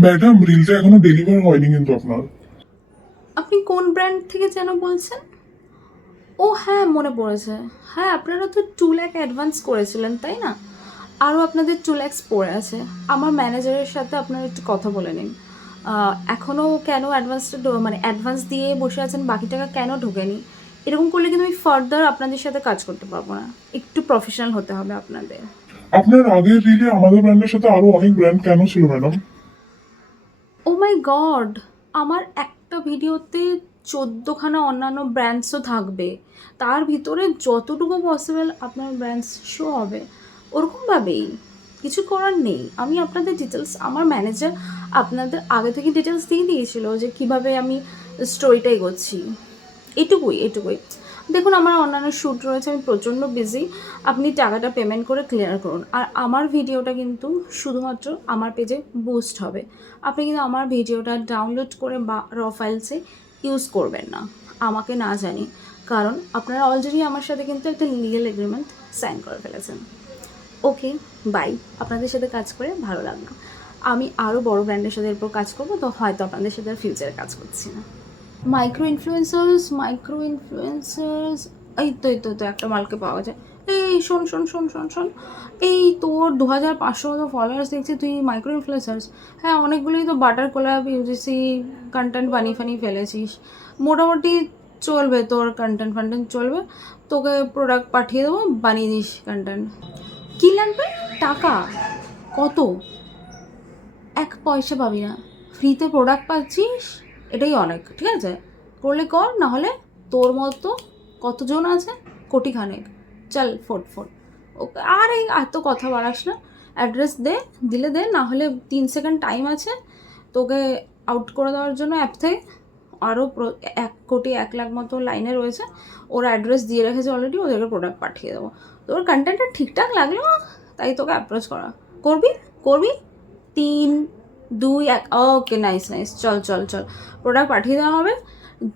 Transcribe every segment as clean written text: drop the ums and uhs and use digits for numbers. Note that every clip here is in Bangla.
ম্যাডাম, রিলটা এখনো ডেলিভার হয়নি কিন্তু আপনার। আপনি কোন ব্র্যান্ড থেকে যেন বলছেন? ও হ্যাঁ, মনে পড়েছে। হ্যাঁ, আপনারা তো 2 লাখ অ্যাডভান্স করেছিলেন, তাই না? আরও আপনাদের 2 লাখ পড়ে আছে। আমার ম্যানেজারের সাথে আপনারা একটু কথা বলে নিন। এখনও কেন অ্যাডভান্সটা মানে অ্যাডভান্স দিয়ে বসে আছেন, বাকি টাকা কেন ঢোকেনি? এরকম করলে কিন্তু আমি ফার্দার আপনাদের সাথে কাজ করতে পারবো না। একটু প্রফেশনাল হতে হবে আপনাদের। আপনার আগের রিলে আমাদের ব্র্যান্ডের সাথে আরো অনেক ব্র্যান্ড কেন ছিল ম্যাডাম? ও মাই গড! আমার একটা ভিডিওতে 14খানা অন্যান্য ব্র্যান্ডসও থাকবে। তার ভিতরে যতটুকু পসিবল আপনার ব্র্যান্ডস শো হবে। ওরকমভাবেই। কিছু করার নেই। আমি আপনাদের ডিটেলস, আমার ম্যানেজার আপনাদের আগে থেকে ডিটেলস দিয়ে দিয়েছিল যে কীভাবে আমি স্টোরিটা এগোচ্ছি। এটুকুই, এটুকুই। দেখুন, আমার অন্যান্য শ্যুট রয়েছে, আমি প্রচণ্ড বিজি। আপনি টাকাটা পেমেন্ট করে ক্লিয়ার করুন। আর আমার ভিডিওটা কিন্তু শুধুমাত্র আমার পেজে বুস্ট হবে। আপনি কিন্তু আমার ভিডিওটা ডাউনলোড করে বা র ফাইলসে ইউজ করবেন না, আমাকে না জানি। কারণ আপনারা অলরেডি আমার সাথে কিন্তু একটা লিগ্যাল এগ্রিমেন্ট সাইন করে ফেলেছেন। ওকে, বাই। আপনাদের সাথে কাজ করে ভালো লাগলো। আমি আরও বড় ব্র্যান্ডের সাথে এরপর কাজ করবো, তো হয়তো আপনাদের সাথে আর ফিউচারে কাজ করছি না। মাইক্রো ইনফ্লুয়েন্সার্স, এই তো একটা মালকে পাওয়া যায়। এই শোন শোন শোন শোন শোন, এই তোর 2500 মতো ফলোয়ার্স দেখছি, তুই মাইক্রো ইনফ্লুয়েন্সার্স? হ্যাঁ, অনেকগুলোই তো বাটার কোলাব ইউজিসি কন্টেন্ট বানিয়ে ফানিয়ে ফেলেছিস। মোটামুটি চলবে, তোর কন্টেন্ট ফান্টেন্ট চলবে। তোকে প্রোডাক্ট পাঠিয়ে দেবো, বানিয়ে দিস কন্টেন্ট। কী লাগবে? টাকা? কত? 1 পয়সা পাবি না। ফ্রিতে প্রোডাক্ট পাচ্ছিস, এটাই অনেক। ঠিক আছে, করলে কর, নাহলে তোর মতো কতজন আছে, কোটিখানেক। চল ফোট ফোট। ওকে, আরে এত কথা বাড়াস না। অ্যাড্রেস দে, দিলে দে, না হলে 3 সেকেন্ড টাইম আছে তোকে আউট করে দেওয়ার জন্য অ্যাপ থেকে। আরও 1 কোটি 1 লাখ মতো লাইনে রয়েছে, ওরা অ্যাড্রেস দিয়ে রেখেছে অলরেডি, ওদেরকে প্রোডাক্ট পাঠিয়ে দেবো। তোর কন্টেন্টটা ঠিকঠাক লাগলো, তাই তোকে অ্যাপ্রোচ করা। করবি? করবি? 3 2 1, ওকে, নাইস নাইস, চল চল চল। প্রোডাক্ট পাঠিয়ে দেওয়া হবে,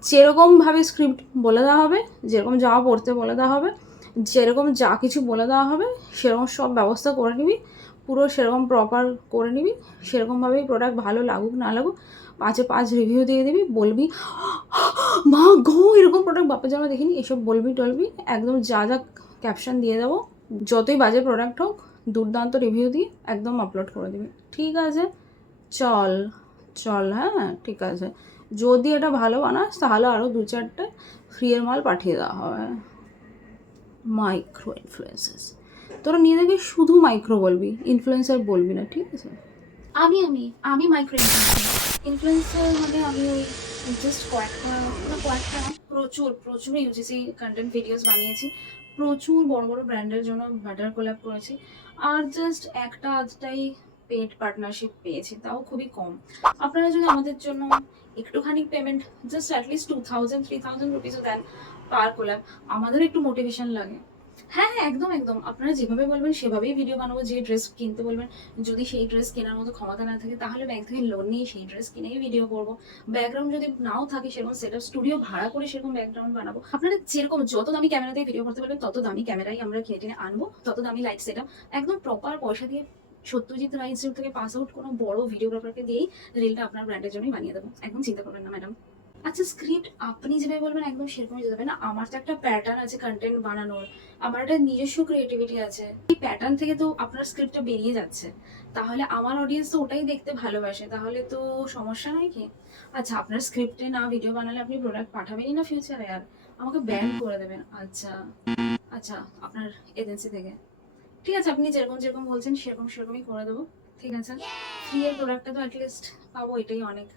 যেরকমভাবে স্ক্রিপ্ট বলে দেওয়া হবে, যেরকম যাওয়া পড়তে বলে দেওয়া হবে, যেরকম যা কিছু বলে দেওয়া হবে সেরকম সব ব্যবস্থা করে নিবি। পুরো সেরকম প্রপার করে নিবি। সেরকমভাবেই প্রোডাক্ট ভালো লাগুক না লাগুক 5-এ 5 রিভিউ দিয়ে দিবি। বলবি, মা গো, এরকম প্রোডাক্ট বাপে জামা দেখিনি, এসব বলবি টলবি। একদম যা যা ক্যাপশন দিয়ে দেবো, যতই বাজে প্রোডাক্ট হোক দুর্দান্ত রিভিউ দিয়ে একদম আপলোড করে দিবি। ঠিক আছে, চল চল। হ্যাঁ, ঠিক আছে। যদি এটা ভালো বানাস তাহলে আরও 2-4টে ফ্রিয়ের মাল পাঠিয়ে দেওয়া হবে। মাইক্রো ইনফ্লুয়েন্সার্স, তোরা নিয়ে দেখবি শুধু মাইক্রো বলবি, ইনফ্লুয়েন্সার বলবি না, ঠিক আছে? আমি মাইক্রো ইনফ্লুয়েন্সার মানে আমি ওই জাস্ট কয়েকটা, না কয়েকটা না, প্রচুর প্রচুর ইউজিসি কন্টেন্ট ভিডিওস বানিয়েছি। প্রচুর বড় বড় ব্র্যান্ডের জন্য বাটার কোল্যাব করেছি। আর জাস্ট একটা আধটাই পেড পার্টনারশিপ পেয়েছি, তাও খুবই কম। আপনারা যদি আমাদের জন্য একটুখানি পেমেন্ট, জাস্ট অ্যাটলিস্ট 2000-3000 রুপিসও দেন পার কোল্যাব, আমাদের একটু মোটিভেশন লাগে। হ্যাঁ হ্যাঁ, একদম একদম, আপনারা যেভাবে বলবেন সেভাবেই ভিডিও বানাবো। যে ড্রেস কিনতে বলবেন, যদি সেই ড্রেস কেনার মতো ক্ষমতা না থাকে তাহলে ব্যাংক থেকে লোন নিয়ে সেই ড্রেস কিনেই ভিডিও করবো। ব্যাকগ্রাউন্ড যদি নাও থাকে সেরকম সেটআপ, স্টুডিও ভাড়া করে সেরকম ব্যাকগ্রাউন্ড বানাবো। আপনারা যেরকম যত দামি ক্যামেরা দিয়ে ভিডিও করতে পারবেন তত দামি ক্যামেরাই আমরা কিনে টিনে আনবো, তত দামি লাইট সেটআপ একদম প্রপার পয়সা দিয়ে সত্যজিৎ রায় ইনস্টিটিউট থেকে পাস আউট কোনো বড় ভিডিওগ্রাফারকে দিয়েই রিলটা আপনার ব্র্যান্ডের জন্যই বানিয়ে দেবো। একদম চিন্তা করবেন না ম্যাডাম। আচ্ছা, স্ক্রিপ্ট আপনি যেভাবে বলবেন একদম সেরকমই যেতে হবে না। আমার তো একটা প্যাটার্ন আছে কন্টেন্ট বানানোর, আমার একটা নিজস্ব ক্রিয়েটিভিটি আছে। এই প্যাটার্ন থেকে তো আপনার স্ক্রিপ্টটা বেরিয়ে যাচ্ছে, তাহলে আমার অডিয়েন্স তো ওটাই দেখতে ভালোবাসে, তাহলে তো সমস্যা নয় কি? আচ্ছা, আপনার স্ক্রিপ্টে না ভিডিও বানালে আপনি প্রোডাক্ট পাঠাবেনই না ফিউচারে, আর আমাকে ব্যান করে দেবেন? আচ্ছা আচ্ছা, আপনার এজেন্সি থেকে। ঠিক আছে, আপনি যেরকম যেরকম বলছেন সেরকম সেরকমই করে দেবো। ঠিক আছে, ফ্রি এর প্রোডাক্টটা তো অ্যাটলিস্ট পাবো, এটাই অনেক।